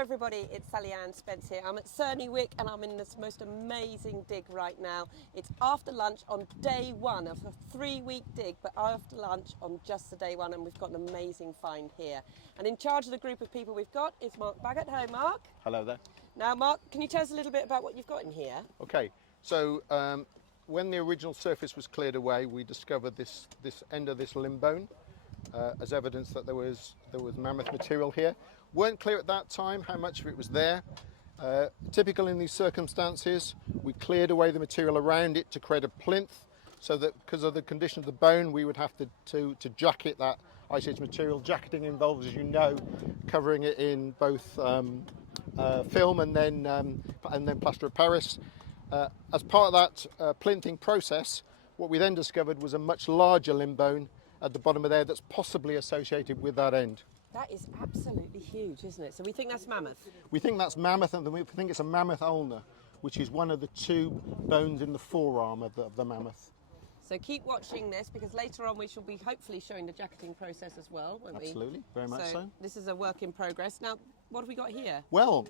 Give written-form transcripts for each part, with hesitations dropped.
everybody, it's Sally-Ann Spence here. I'm at Cerney Wick and I'm in this most amazing dig right now. It's after lunch on day one of a 3-week dig, but after lunch on just the day one, and we've got an amazing find here. And in charge of the group of people we've got is Mark Baggott. Hello, Mark. Hello there. Now, Mark, can you tell us a little bit about what you've got in here? Okay, so when the original surface was cleared away, we discovered this end of this limb bone as evidence that there was mammoth material here. Weren't clear at that time how much of it was there. Typical in these circumstances, we cleared away the material around it to create a plinth, so that because of the condition of the bone, we would have to jacket that Ice Age material. Jacketing involves, as you know, covering it in both film and then plaster of Paris. As part of that plinthing process, what we then discovered was a much larger limb bone at the bottom of there that's possibly associated with that end. That is absolutely huge, isn't it? So we think that's mammoth? We think that's mammoth, and we think it's a mammoth ulnar, which is one of the two bones in the forearm of the mammoth. So keep watching this, because later on we shall be hopefully showing the jacketing process as well, won't we? Absolutely, very much so. This is a work in progress. Now, what have we got here? Well,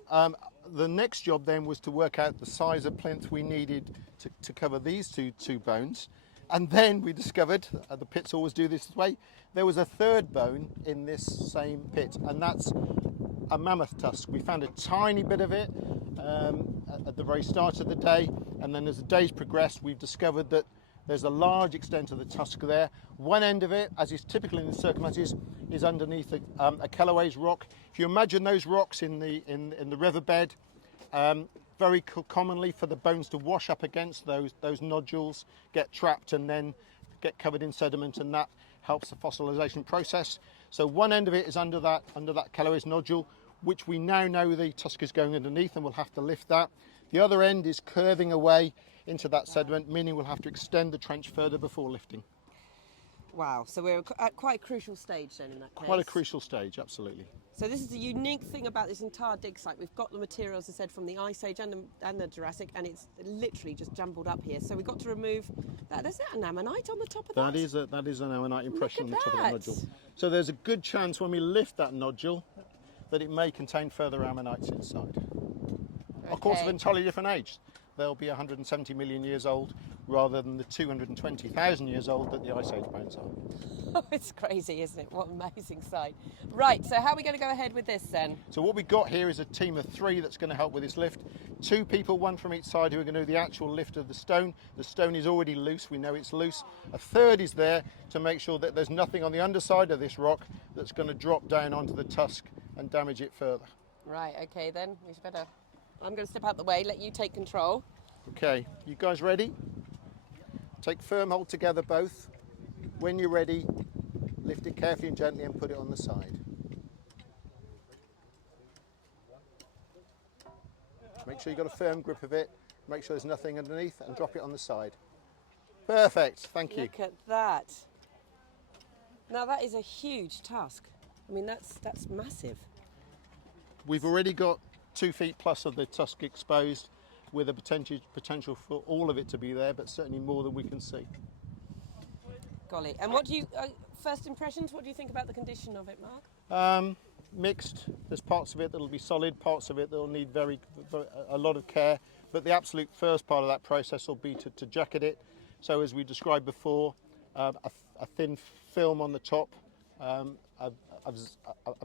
the next job then was to work out the size of plinth we needed to cover these two bones. And then we discovered, the pits always do this way, there was a third bone in this same pit, and that's a mammoth tusk. We found a tiny bit of it at the very start of the day, and then as the days progressed, we've discovered that there's a large extent of the tusk there. One end of it, as is typical in the circumstances, is underneath a Kellaway's rock. If you imagine those rocks in the riverbed, very commonly for the bones to wash up against those nodules, get trapped and then get covered in sediment, and that helps the fossilization process. So one end of it is under that Kellaway's nodule, which we now know the tusk is going underneath, and we'll have to lift that. The other end is curving away into that sediment, meaning we'll have to extend the trench further before lifting. Wow, so we're at quite a crucial stage then in that case. Quite a crucial stage, absolutely. So this is the unique thing about this entire dig site. We've got the materials, as I said, from the Ice Age and the Jurassic, and it's literally just jumbled up here. So we've got to remove that. Is that an ammonite on the top of that? That is an ammonite impression on the top of the nodule. that. So there's a good chance when we lift that nodule that it may contain further ammonites inside. Of course, of entirely different age. They'll be 170 million years old rather than the 220,000 years old that the Ice Age bones are. Oh, it's crazy, isn't it? What an amazing sight. Right, so how are we going to go ahead with this then? So what we've got here is a team of 3 that's going to help with this lift. 2 people, 1 from each side, who are going to do the actual lift of the stone. The stone is already loose, we know it's loose. A third is there to make sure that there's nothing on the underside of this rock that's going to drop down onto the tusk and damage it further. Right, okay then, we should better... I'm going to step out the way, let you take control. Okay, you guys ready? Take firm hold together both. When you're ready, lift it carefully and gently and put it on the side. Make sure you've got a firm grip of it. Make sure there's nothing underneath and drop it on the side. Perfect, thank you. Look at that. Now that is a huge tusk. I mean, that's massive. We've already got 2 feet plus of the tusk exposed, with a potential for all of it to be there, but certainly more than we can see. Golly. And what do you, first impressions, what do you think about the condition of it, Mark? Mixed. There's parts of it that'll be solid, parts of it that'll need a lot of care, but the absolute first part of that process will be to jacket it. So as we described before, a thin film on the top of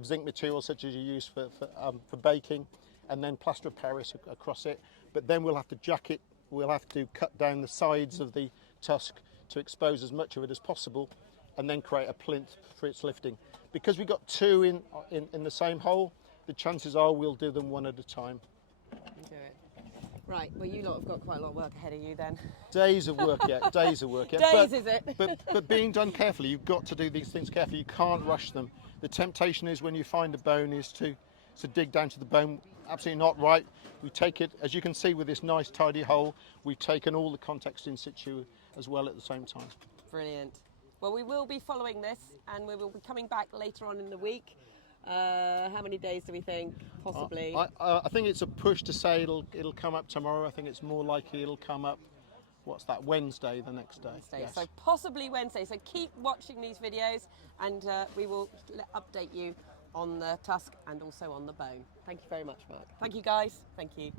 zinc material such as you use for baking, and then plaster of Paris across it. But then we'll have to jacket, we'll have to cut down the sides of the tusk to expose as much of it as possible, and then create a plinth for its lifting. Because we've got 2 in the same hole, the chances are we'll do them one at a time. You do it. Right, well you lot have got quite a lot of work ahead of you then. Days of work yet, days of work yet. Days, is it? but being done carefully, you've got to do these things carefully, you can't rush them. The temptation is when you find a bone is to dig down to the bone. Absolutely not right. We take it, as you can see with this nice tidy hole, we've taken all the context in situ as well at the same time. Brilliant. Well, we will be following this, and we will be coming back later on in the week. How many days do we think, possibly? I think it's a push to say it'll come up tomorrow. I think it's more likely it'll come up, what's that, Wednesday, the next day. Wednesday. Yes. So possibly Wednesday. So keep watching these videos, and we will update you on the tusk and also on the bone. Thank you very much, Mark. Thank you, guys. Thank you.